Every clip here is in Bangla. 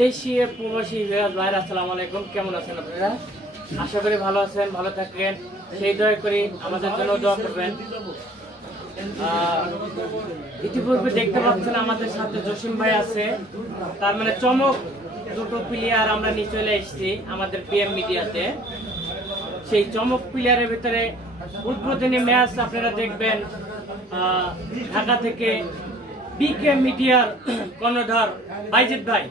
দেশি প্রবাসী ভাইরা আসসালামু আলাইকুম, কেমন আছেন আপনারা? আশা করি ভালো আছেন, ভালো থাকেন, সেই দয়া করি আমাদের জন্য দোয়া করবেন। ইতিপূর্বে দেখতে পাচ্ছেন আমাদের সাথে জসিম ভাই আছে, তার মানে চমক দুটো প্লেয়ার আমরা নিয়ে চলে এসেছি আমাদের পিএম মিডিয়াতে। সেই চমক প্লেয়ারের ভিতরে উদ্বোধনী ম্যাচ আপনারা দেখবেন ঢাকা থেকে বিকে মিডিয়ার কর্ণধার বাইজিৎ ভাই।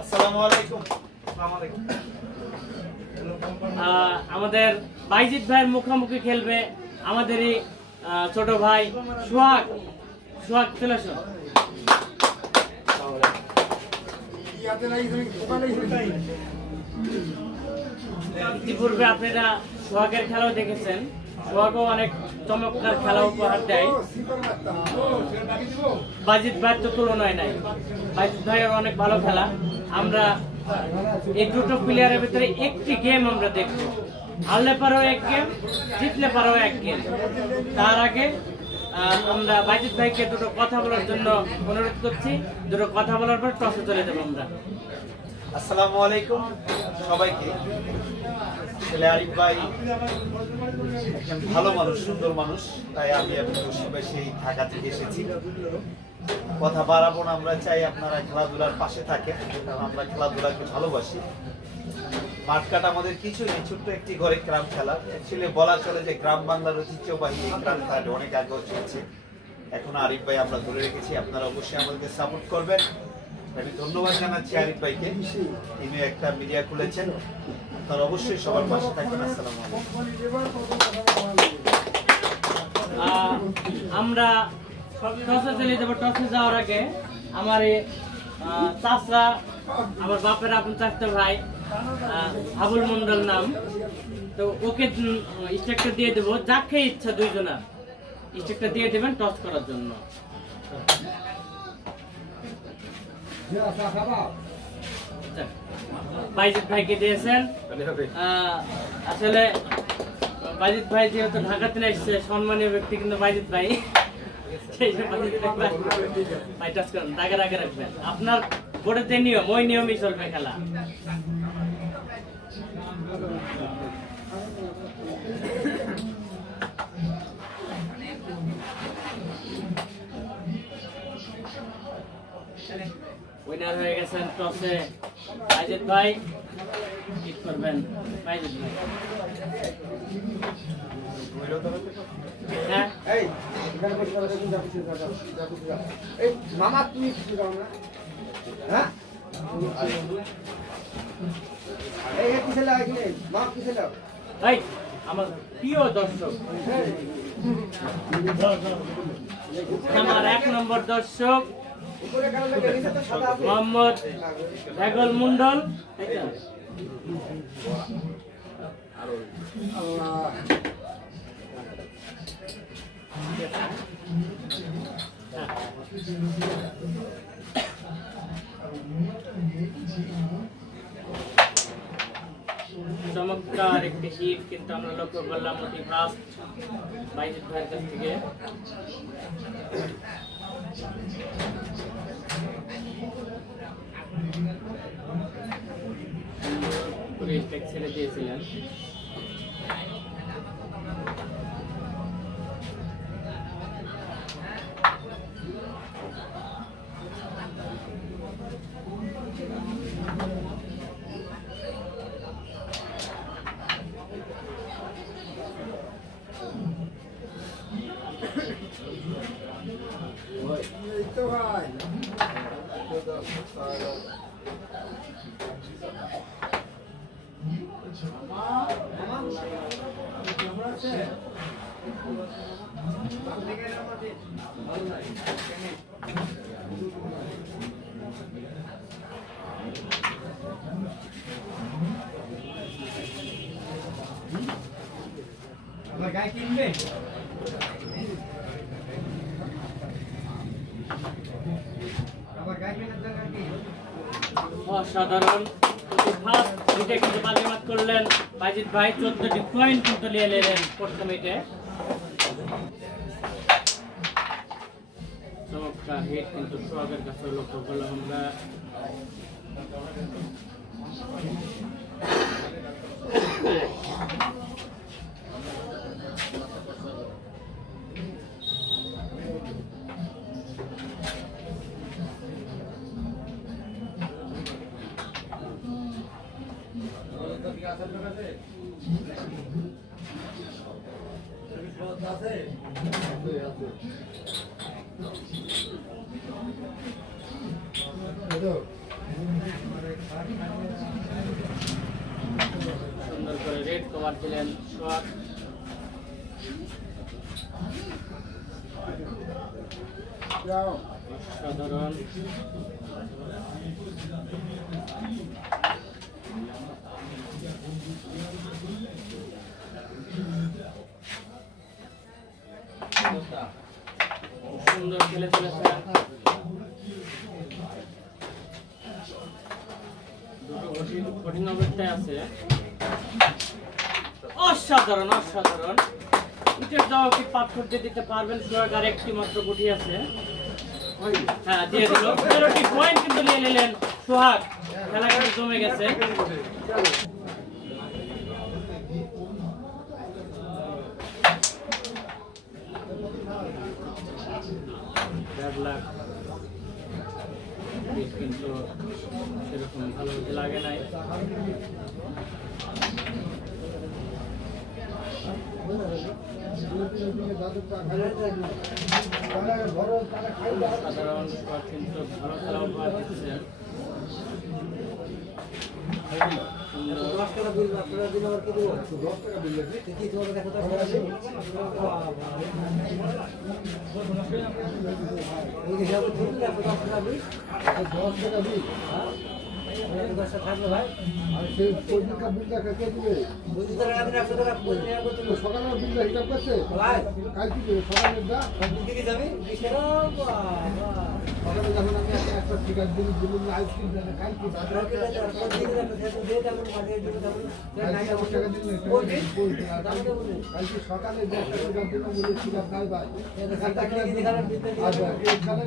আসসালামু আলাইকুম। আমাদের বাইজিৎ ভাইয়ের মুখোমুখি খেলবে আমাদেরই ছোট ভাই সোহাগ। চলে আসো। ইতিপূর্বে আপনারা সোহাগের খেলাও দেখেছেন, সোহাগও অনেক চমৎকার খেলা উপহার দেয়। বাইজিৎ ভাইয়ের তো তুলনায় নাই, বাইজিৎ ভাইয়ের অনেক ভালো খেলা। আমরা এই দুটো প্লেয়ারের ভিতরে একটি গেম আমরা দেখবো, হারলে পারও এক গেম, জিতলে পারও এক গেম। তার আগে আমরা বাইজিৎ ভাইকে দুটো কথা বলার জন্য অনুরোধ করছি। দুটো কথা বলার পর টসে চলে যাবো আমরা। আসসালামু আলাইকুম সবাইকে। ছেলে আরিফ ভাই একজন ভালো মানুষ, সুন্দর মানুষ, তাই আমি জসিম ভাই সেই ঢাকা থেকে এসেছি। কথা বাড়াবো না, আমরা চাই আপনারা খেলাধুলার পাশে থাকেন, কারণ আমরা খেলাধুলাকে ভালোবাসি। মাঠঘাট আমাদের কিছু নেই, ছোট্ট একটি ঘরে গ্রাম খেলা। অ্যাকচুয়ালি বলা চলে যে গ্রাম বাংলার ঐতিহ্যবাহী এই গ্রাম খেলাটা অনেক আগেও চলছে, এখন আরিফ ভাই আমরা ধরে রেখেছি। আপনারা অবশ্যই আমাদেরকে সাপোর্ট করবেন। আমি ধন্যবাদ জানাচ্ছি আরিফ ভাইকে, তিনি একটা মিডিয়া খুলেছেন, তার অবশ্যই সবার পাশে থাকবেন। আসসালামু আলাইকুম। আমরা টসে চলে যাবো। টসে যাওয়ার আগে আমার চাচা, আমার বাপের আপন চাচা ভাই হাবুল মন্ডল নাম, তো ওকে স্টেকটা দিয়ে দেবো। যাকে ইচ্ছা দুইজনা স্টেকটা দিয়ে দেবেন টস করার জন্য। বাইজিৎ ভাইকে দিয়েছেন। আসলে বাইজিৎ ভাই যেহেতু ঢাকাতে এসেছে, সম্মানীয় ব্যক্তি কিন্তু বাইজিৎ ভাই, সেই ভাই টস করেন, দাগের আগে রাখবেন। আপনার বোর্ডে যে নিয়ম, ওই নিয়মই চলবে খেলা। উইনার হয়ে গেছেন টসে বাইজিৎ ভাই। ঠিক করবেন বাইজিৎ ভাই। হ্যাঁ মামা তুমি হ্যাঁ আমার প্রিয় দর্শক, আমার ১ নম্বর দর্শক মোহাম্মদ ভেগল মন্ডল। চমৎকার একটি হিট কিন্তু আমরা লক্ষ্য করলাম অতি ফাস্ট বাইজিৎ ভাইয়ের কাছ থেকে। ছেড়ে দিয়েছিলেন। গায়ে কিনবে অসাধারণ ফার্স্ট হিটে কিন্তু বাজিমাত করলেন বাইজিৎ ভাই। 14টি পয়েন্ট কিন্তু নিয়ে নিলেন প্রথম হিটে। চমৎকার। একটা হেড কিন্তু সোহাগের কাছে লক্ষ্য করলাম আমরা। সুন্দর করে রেড কভার দিলেন সোহাগ। সাধারণ সুন্দর খেলে চলেছেন। দুটো কঠিন অবস্থায় আছে। অসাধারণ অসাধারণ। ইটের দাও কি পাথর দিয়ে দিতে পারবেন সোহাগ? আর একটি মাত্র গুটি আছে। হ্যাঁ দিয়ে দিল। 13টি পয়েন্ট কিন্তু নিয়ে নিলেন সোহাগ। খেলা কিন্তু জমে গেছে। কিন্তু সেরকম ভালো হতে লাগে নাই। সাধারণ কিন্তু ভালো খেলা উপহার দিচ্ছেন। সকালের বিলটা হিসাব করছে কালকে সকালের দা দিকে যাবি সকালে যখন আমি একটা টিকার দিন দিন আইসক্রিম কালকে কালকে সকালে যে একটা টিকার দিন বলে টিকার নাই ভাই সকালে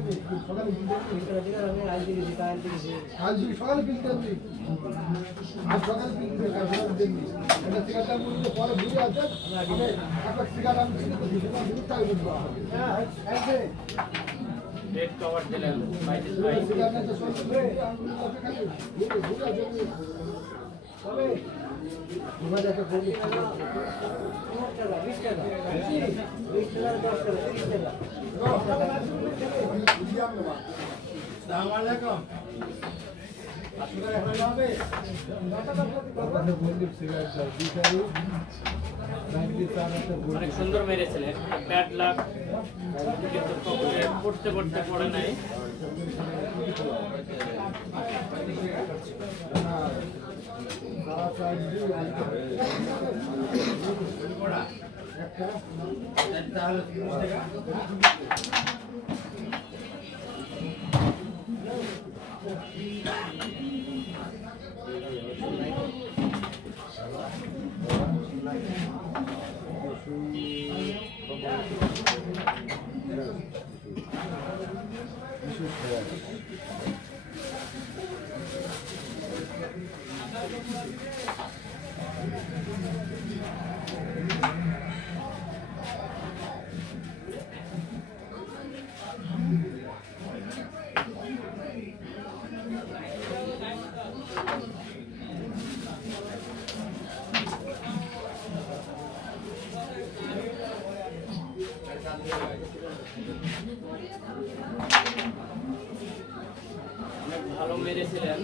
সকালে বিলতে আপনি আর সকালে বিলতে দেননি এটা টিকারটা বললে পরে ঘুরে আসে একটা টিকার আমি ছিল তো দিতে তাই বলবো রেড কভার দিলেন মাইটিস ভাই। অনেক সুন্দর মেরেছিলেন। ব্যাড লাক কিন্তু পড়তে পড়তে পড়ে নাই। অনেক ভালো মেরেছিলেন।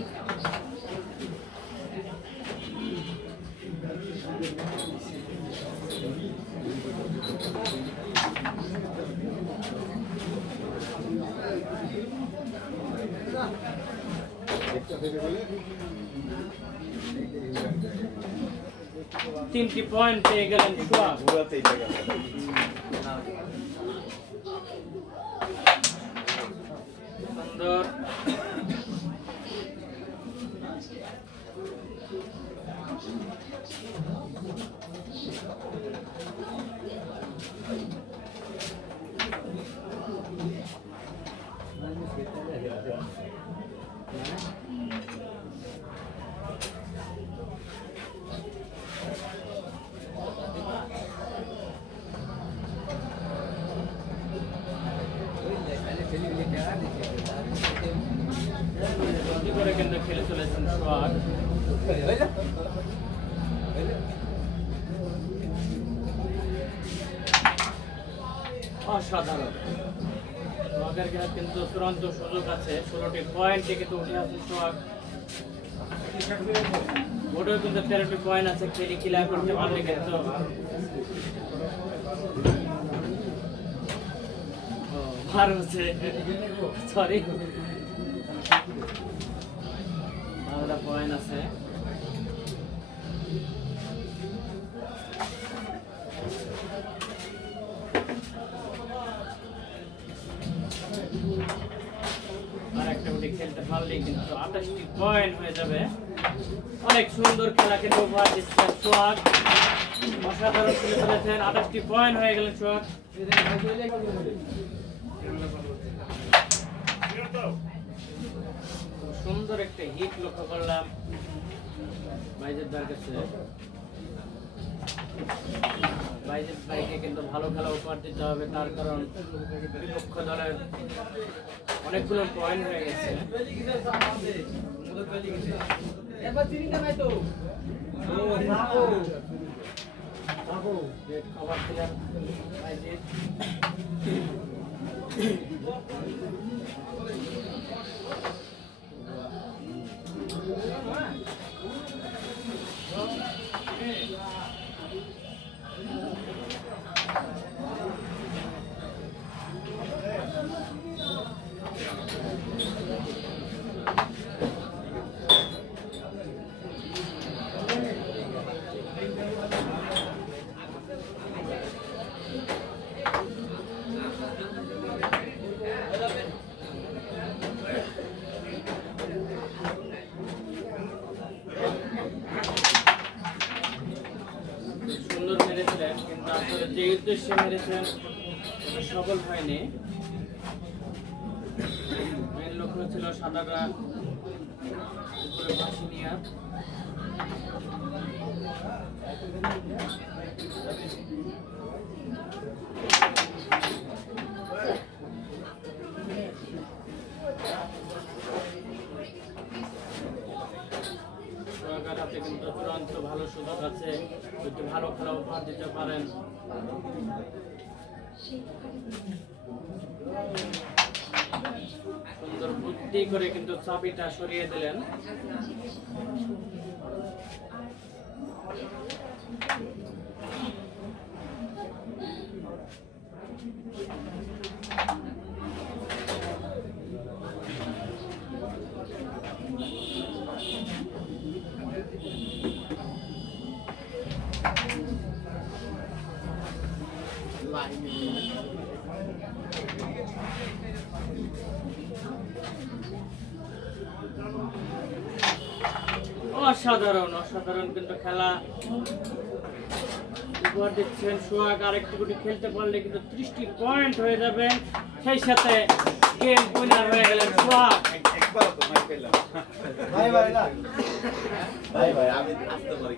তিনটি পয়েন্ট পেয়ে গেলেন সোহাগ। সুন্দর করে কিন্তু খেলে চলেছেন সোহাগ। অসাধারণ। সোহাগের কিন্তু চূড়ান্ত সুযোগ আছে, 16টি পয়েন্টে কিন্তু উঠে আসছে সোহাগ। ওটাও কিন্তু 13টি পয়েন্ট আছে, খেলি ক্লিয়ার করতে পারলে কিন্তু ভার হচ্ছে, সরি 12টা পয়েন্ট আছে। আর একটা গুটি খেলতে পারলেই কিন্তু 28টি পয়েন্ট হয়ে যাবে। অনেক সুন্দর খেলা কিন্তু উপহার দিচ্ছেন সোহাগ, অসাধারণ খেলে ফেলেছেন। 28টি পয়েন্ট হয়ে গেলেন সোহাগ। সুন্দর একটা হিট লক্ষ্য করলাম বাইজেদ ভাইয়ের কাছে। বাইজেদ ভাইকে কিন্তু ভালো খেলা উপহার দিতে হবে, তার কারণ বিপক্ষ দলের অনেকগুলো পয়েন্ট হয়ে গেছে। খবর দিলেন বাইজেদ। সুন্দর মেরেছিলেন, কিন্তু আসলে যে উদ্দেশ্যে মেরেছেন সফল হয়নি। মেন লক্ষ্য ছিল সাদাটা উপরে ভাসি নেওয়া। সোহাগের হাতে কিন্তু চূড়ান্ত ভালো সুযোগ আছে, যদি ভালো খেলা উপহার দিতে পারেন। সুন্দর বুদ্ধি করে কিন্তু চাবিটা সরিয়ে দিলেন। অসাধারণ অসাধারণ কিন্তু খেলা উপহার দিচ্ছেন সোহাগ। আরেকটু গুটি খেলতে পারলে কিন্তু 30টি পয়েন্ট হয়ে যাবে, সেই সাথে গেম উইনার হয়ে গেলেন সোহাগ। ভাই ভাই আমি আসতে পারি।